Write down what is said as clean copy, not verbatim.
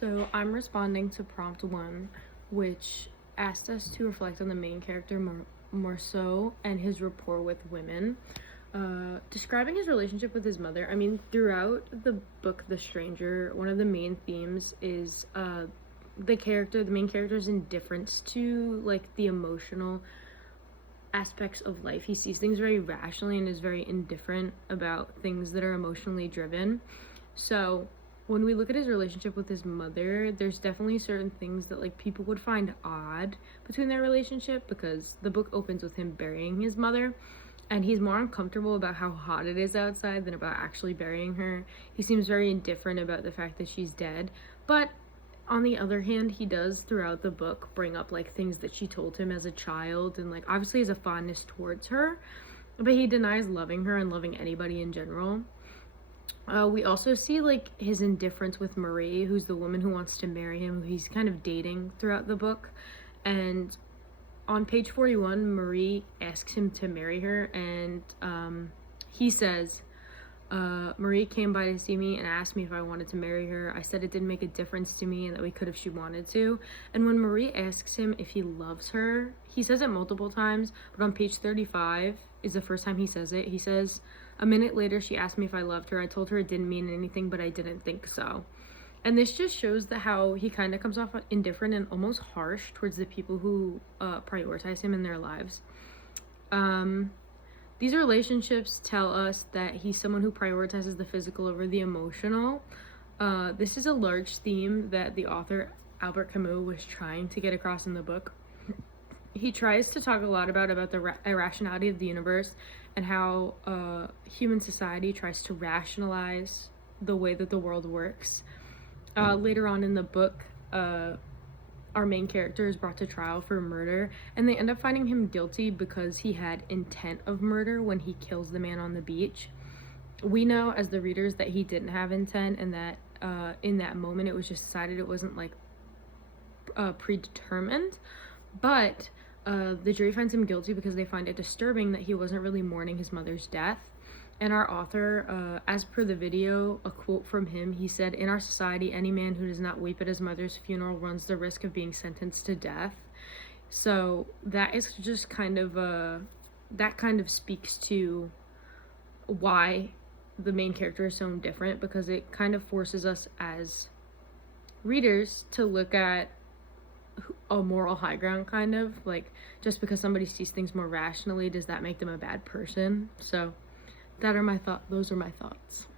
So I'm responding to prompt one, which asked us to reflect on the main character Marceau and his rapport with women. Describing his relationship with his mother. I mean, throughout the book The Stranger, one of the main themes is the main character's indifference to like the emotional aspects of life. He sees things very rationally and is very indifferent about things that are emotionally driven. So when we look at his relationship with his mother, there's definitely certain things that like people would find odd between their relationship, because the book opens with him burying his mother, and he's more uncomfortable about how hot it is outside than about actually burying her. He seems very indifferent about the fact that she's dead, but on the other hand, he does throughout the book bring up like things that she told him as a child, and like obviously has a fondness towards her, but he denies loving her and loving anybody in general. We also see like his indifference with Marie, who's the woman who wants to marry him, who he's kind of dating throughout the book. And on page 41, Marie asks him to marry her, and he says, Marie came by to see me and asked me if I wanted to marry her. I said it didn't make a difference to me and that we could if she wanted to. And when Marie asks him if he loves her, he says it multiple times, but on page 35 is the first time he says it. He says, a minute later, she asked me if I loved her. I told her it didn't mean anything, but I didn't think so. And this just shows that how he kind of comes off indifferent and almost harsh towards the people who prioritize him in their lives. These relationships tell us that he's someone who prioritizes the physical over the emotional. This is a large theme that the author Albert Camus was trying to get across in the book. He tries to talk a lot about the irrationality of the universe and how human society tries to rationalize the way that the world works. Later on in the book, our main character is brought to trial for murder, and they end up finding him guilty because he had intent of murder when he kills the man on the beach. We know as the readers that he didn't have intent, and that in that moment it was just decided, it wasn't like predetermined. But the jury finds him guilty because they find it disturbing that he wasn't really mourning his mother's death. And our author, as per the video, a quote from him, he said, "In our society, any man who does not weep at his mother's funeral runs the risk of being sentenced to death." So that is just kind of that kind of speaks to why the main character is so indifferent, because it kind of forces us as readers to look at a moral high ground, kind of like, just because somebody sees things more rationally, does that make them a bad person? So those are my thoughts.